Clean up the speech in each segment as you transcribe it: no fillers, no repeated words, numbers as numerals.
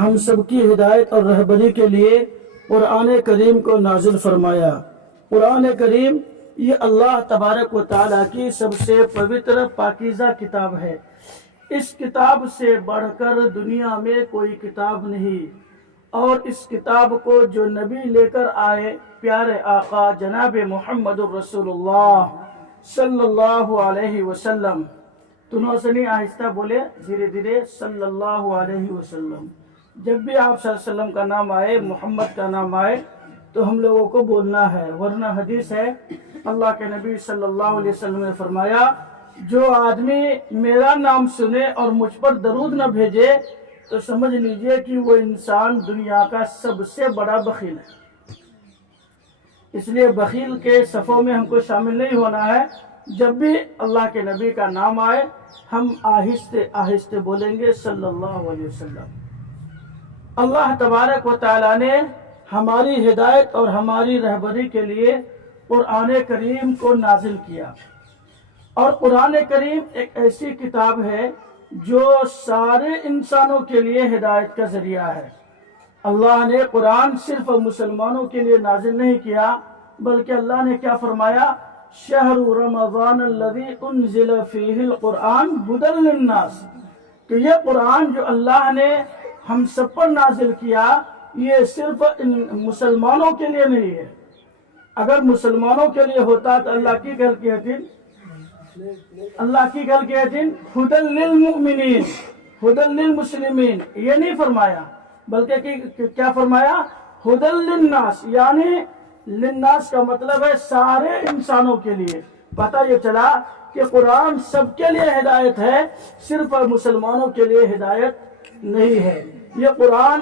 ہم سب کی ہدایت اور رہبری کے لیے قرآن کریم کو نازل فرمایا۔ قرآن کریم یہ اللہ تبارک و تعالیٰ کی سب سے پوتر پاکیزہ کتاب ہے۔ اس کتاب سے بڑھ کر دنیا میں کوئی کتاب نہیں، اور اس کتاب کو جو نبی لے کر آئے پیارے آقا جناب محمد الرسول اللہ صلی اللہ علیہ وسلم، تنہوں سے نہیں، آہستہ بولے، دھیرے دھیرے، صلی اللہ علیہ وسلم۔ جب بھی آپ صلی اللہ علیہ وسلم کا نام آئے، محمد کا نام آئے، تو ہم لوگوں کو بولنا ہے، ورنہ حدیث ہے اللہ کے نبی صلی اللہ علیہ وسلم نے فرمایا، جو آدمی میرا نام سنے اور مجھ پر درود نہ بھیجے تو سمجھ لیجئے کہ وہ انسان دنیا کا سب سے بڑا بخیل ہے۔ اس لیے بخیل کے صفوں میں ہم کو شامل نہیں ہونا ہے۔ جب بھی اللہ کے نبی کا نام آئے ہم آہستہ آہستہ بولیں گے صلی اللہ علیہ وسلم۔ اللہ تبارک و تعالیٰ نے ہماری ہدایت اور ہماری رہبری کے لیے قرآن کریم کو نازل کیا، اور قرآن کریم ایک ایسی کتاب ہے جو سارے انسانوں کے لیے ہدایت کا ذریعہ ہے۔ اللہ نے قرآن صرف مسلمانوں کے لیے نازل نہیں کیا، بلکہ اللہ نے کیا فرمایا، شہر رمضان الذی انزل فیہ القرآن ھدی للناس، کہ یہ قرآن جو اللہ نے ہم سب پر نازل کیا یہ صرف مسلمانوں کے لیے نہیں ہے۔ اگر مسلمانوں کے لیے ہوتا تو اللہ کی گل کہتی، ھدی للمؤمنین، ھدی للمسلمین، یہ نہیں فرمایا، بلکہ کیا فرمایا، ھدی للناس، یعنی للناس کا مطلب ہے سارے انسانوں کے لیے۔ پتہ یہ چلا کہ قرآن سب کے لیے ہدایت ہے، صرف مسلمانوں کے لیے ہدایت نہیں ہے۔ یہ قرآن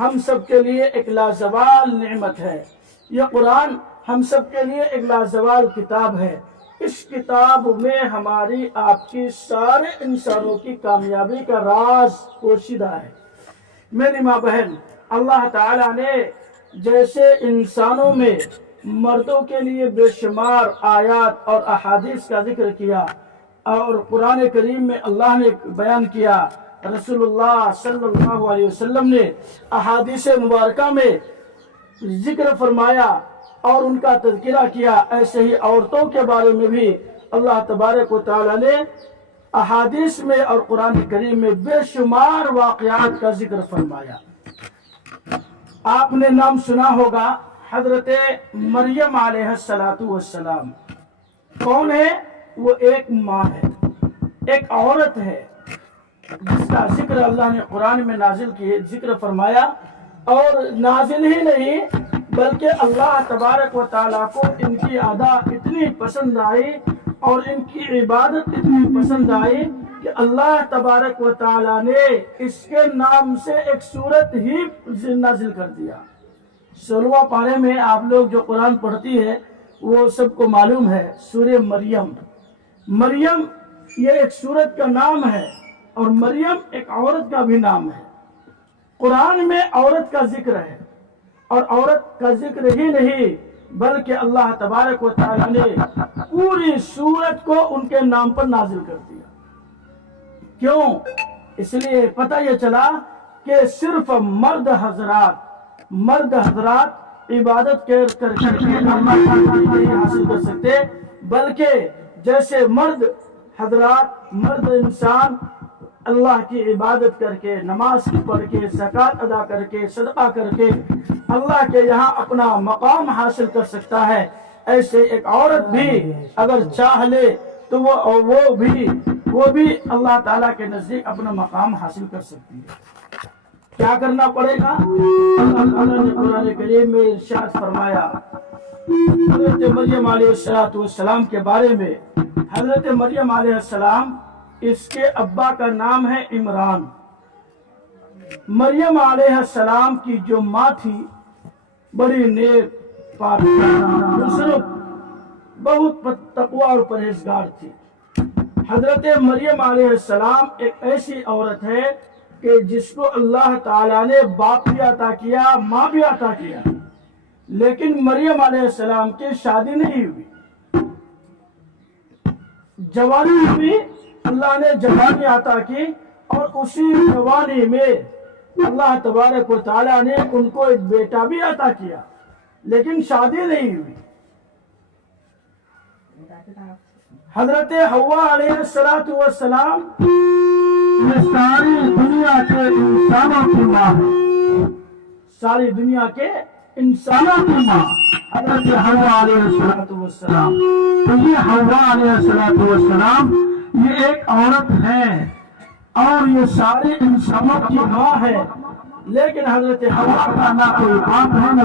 ہم سب کے لیے ایک لازوال نعمت ہے، یہ قرآن ہم سب کے لیے ایک لازوال کتاب ہے۔ اس کتاب میں ہماری آپ کی سارے انسانوں کی کامیابی کا راز پوشیدہ ہے۔ میری ماں بہن، اللہ تعالیٰ نے جیسے انسانوں میں مردوں کے لیے بے شمار آیات اور احادیث کا ذکر کیا، اور قرآن کریم میں اللہ نے بیان کیا، رسول اللہ صلی اللہ علیہ وسلم نے احادیث مبارکہ میں ذکر فرمایا اور ان کا تذکرہ کیا، ایسے ہی عورتوں کے بارے میں بھی اللہ تبارک و تعالی نے احادیث میں اور قرآن کریم میں بے شمار واقعات کا ذکر فرمایا۔ آپ نے نام سنا ہوگا حضرت مریم علیہ السلام۔ کون ہے وہ؟ ایک ماں ہے، ایک عورت ہے جس کا ذکر اللہ نے قرآن میں نازل کیے، ذکر فرمایا، اور نازل ہی نہیں بلکہ اللہ تبارک و تعالیٰ کو ان کی ادا اتنی پسند آئی اور ان کی عبادت اتنی پسند آئی کہ اللہ تبارک و تعالیٰ نے اس کے نام سے ایک سورت ہی نازل کر دیا۔ 16واں پارے میں آپ لوگ جو قرآن پڑھتی ہے وہ سب کو معلوم ہے، سورہ مریم۔ مریم یہ ایک سورت کا نام ہے، اور مریم ایک عورت کا بھی نام ہے۔ قرآن میں عورت کا ذکر ہے، اور عورت کا ذکر ہی نہیں بلکہ اللہ تبارک و تعالی نے پوری سورت کو ان کے نام پر نازل کر دیا۔ کیوں؟ اس لیے پتہ یہ چلا کہ صرف مرد حضرات عبادت کر کے اللہ نہیں حاصل کر سکتے، بلکہ جیسے مرد حضرات، مرد انسان اللہ کی عبادت کر کے، نماز پڑھ کے، زکوٰۃ ادا کر کے، صدقہ کر کے اللہ کے یہاں اپنا مقام حاصل کر سکتا ہے، ایسے ایک عورت بھی اگر چاہ لے تو وہ بھی اللہ تعالیٰ کے نزدیک اپنا مقام حاصل کر سکتی ہے۔ کیا کرنا پڑے گا؟ اللہ تعالیٰ نے قرآن کریم میں ارشاد فرمایا حضرت مریم علیہ السلام کے بارے میں۔ حضرت مریم علیہ السلام، اس کے ابا کا نام ہے عمران۔ مریم علیہ السلام کی جو ماں تھی بڑی نیک پاک، بہت تقوی اور پرہیزگار تھی۔ حضرت مریم علیہ السلام ایک ایسی عورت ہے کہ جس کو اللہ تعالیٰ نے باپ بھی عطا کیا، ماں بھی عطا کیا، لیکن مریم علیہ السلام کی شادی نہیں ہوئی، جوانی ہوئی، اللہ نے جوانی عطا کی، اور اسی جوانی میں اللہ تبارک و تعالیٰ نے ان کو ایک بیٹا بھی عطا کیا لیکن شادی نہیں ہوئی. حضرت حوا علیہ السلام یہ ساری دنیا کے انسانوں کی ماں ہے. ساری دنیا کے انسانوں کی ماں حضرت حوا علیہ السلام. تو یہ حوا علیہ السلام یہ ایک عورت ہے اور یہ سارے انسانوں کی ماں ہے. لیکن حضرت حوا کا نہ کوئی باپ ہے نہ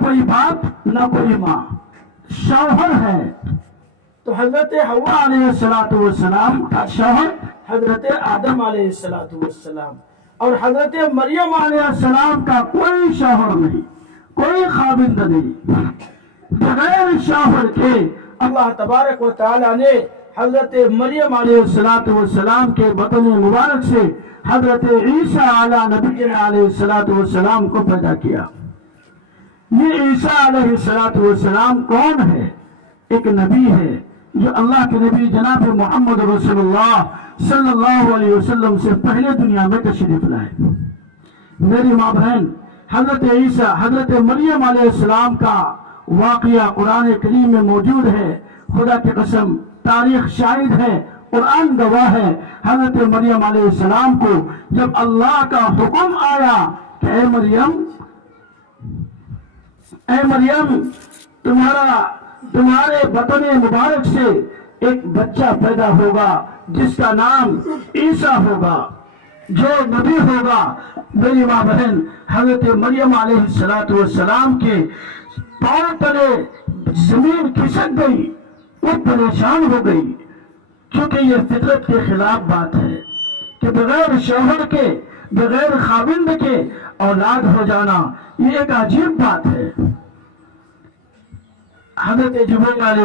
کوئی باپ نہ کوئی ماں. شوہر ہے. تو حضرت حوا علیہ السلام کا شوہر حضرت آدم علیہ السلام اور حضرت مریم علیہ السلام کا کوئی شوہر نہیں, کوئی خاوند نہیں. بغیر شوہر کے اللہ تبارک و تعالی نے حضرت مریم علیہ السلام کے بطن مبارک سے حضرت عیسیٰ علیہ نبینا علیہ السلام کو پیدا کیا. یہ عیسیٰ علیہ السلام کون ہے؟ ایک نبی ہے جو اللہ کے نبی جناب محمد رسول اللہ صلی اللہ علیہ وسلم سے پہلے دنیا میں تشریف لائے. میری ماں بہن, حضرت عیسیٰ حضرت مریم علیہ السلام کا واقعہ قرآن کریم میں موجود ہے. خدا کی قسم تاریخ شاہد ہے, قرآن گواہ ہے. حضرت مریم علیہ السلام کو جب اللہ کا حکم آیا کہ اے مریم تمہارے بطن مبارک سے ایک بچہ پیدا ہوگا جس کا نام عیسیٰ ہوگا, جو نبی ہوگا. میری ماں بہن, حضرت مریم علیہ السلام کے پاؤں تلے زمین کھسک گئی, وہ پریشان ہو گئی, کیونکہ یہ فطرت کے خلاف بات ہے کہ بغیر شوہر کے بغیر خاوند کے اولاد ہو جانا یہ ایک عجیب بات ہے. حضرت جبرائیل علیہ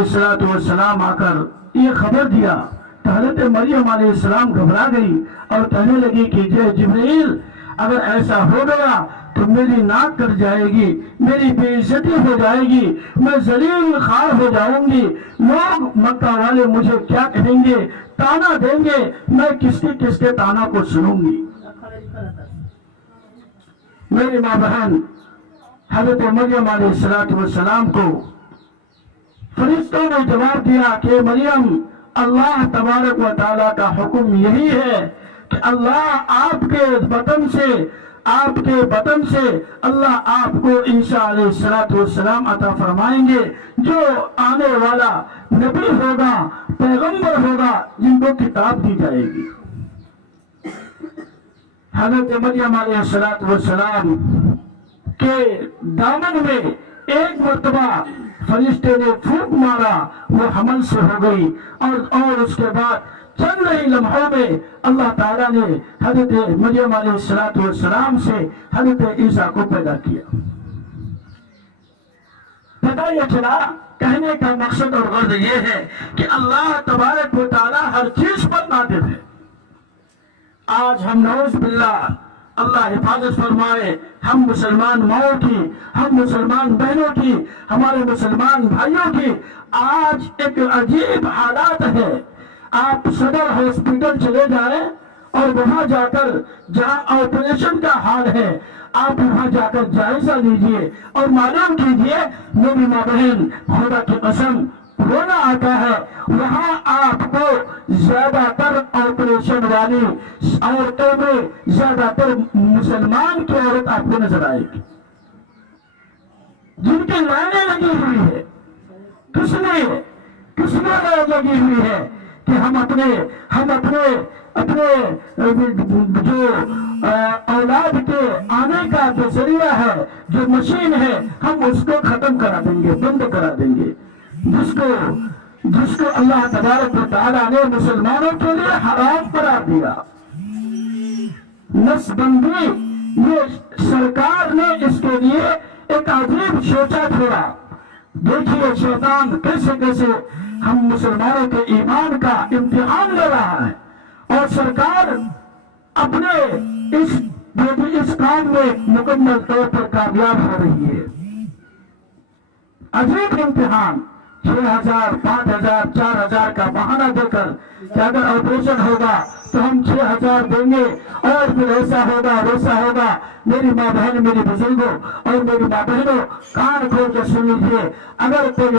السلام آ کر یہ خبر دیا تو حضرت مریم علیہ السلام گھبرا گئی اور کہنے لگی کہ جبرائیل اگر ایسا ہو گیا تو میری ناک کٹ جائے گی, میری بے عزتی ہو جائے گی, میں ذلیل خوار ہو جاؤں گی, لوگ مکہ والے مجھے کیا کہیں گے, تانا دیں گے, میں کس کے تانا کو سنوں گی. میری ماں بہن, حضرت مریم علیہ السلام کو فرشتوں نے جواب دیا کہ مریم اللہ تبارک و تعالیٰ کا حکم یہی ہے کہ اللہ آپ کے بطن سے اللہ آپ کو عیسیٰ علیہ السلام عطا فرمائیں گے, جو آنے والا نبی ہوگا, پیغمبر ہوگا, جن کو کتاب دی جائے گی. حضرت مریم علیہ السلام کے دامن میں ایک مرتبہ فرشتے نے پھونک مارا, وہ حمل سے ہو گئی اور اس کے بعد چند ہی لمحوں میں اللہ تعالیٰ نے حضرت مریم علیہ السلام سے حضرت عیسیٰ کو پیدا کیا. پتہ یہ چلا, کہنے کا مقصد اور غرض یہ ہے کہ اللہ تبارک و تعالیٰ ہر چیز پر قادر ہے. آج ہم نعوذ باللہ, اللہ حفاظت فرمائے, ہم مسلمان ماؤں کی, ہم مسلمان بہنوں کی, ہمارے مسلمان بھائیوں کی آج ایک عجیب حالات ہے. آپ صدر ہاسپٹل چلے جائیں اور وہاں جا کر جہاں آپریشن کا حال ہے, آپ وہاں جا کر جائزہ لیجئے اور معلوم کیجئے. میری ماں بہن, خدا کی قسم رونا آتا ہے. وہاں آپ کو زیادہ تر آپریشن والی عورتوں میں زیادہ تر مسلمان کی عورت آپ کو نظر آئے گی, جن کی لائنیں لگی ہوئی ہے. کس نے لگی ہوئی ہے کہ ہم اپنے جو اولاد کے آنے کا جو ذریعہ ہے, جو مشین ہے, ہم اس کو ختم کرا دیں گے, بند کرا دیں گے. جس کو اللہ تبارک و تعالیٰ نے مسلمانوں کے لیے حرام قرار دیا. نس بندی, یہ سرکار نے اس کے لیے ایک عجیب شوچا چھوڑا. دیکھیے شیطان کیسے ہم مسلمانوں کے ایمان کا امتحان لے رہا ہے, اور سرکار اپنے اس کام میں مکمل طور پر کامیاب ہو رہی ہے. عجیب امتحان. 6,000 5,000 4,000 کا بہانہ دے کر کہ اگر آپریشن ہوگا تو ہم 6,000 دیں گے اور پھر ایسا ہوگا ویسا ہوگا. میری ماں بہن، میری بزرگوں اور میری ماں بہنوں، کان کھول کے سن لیجیے. اگر کوئی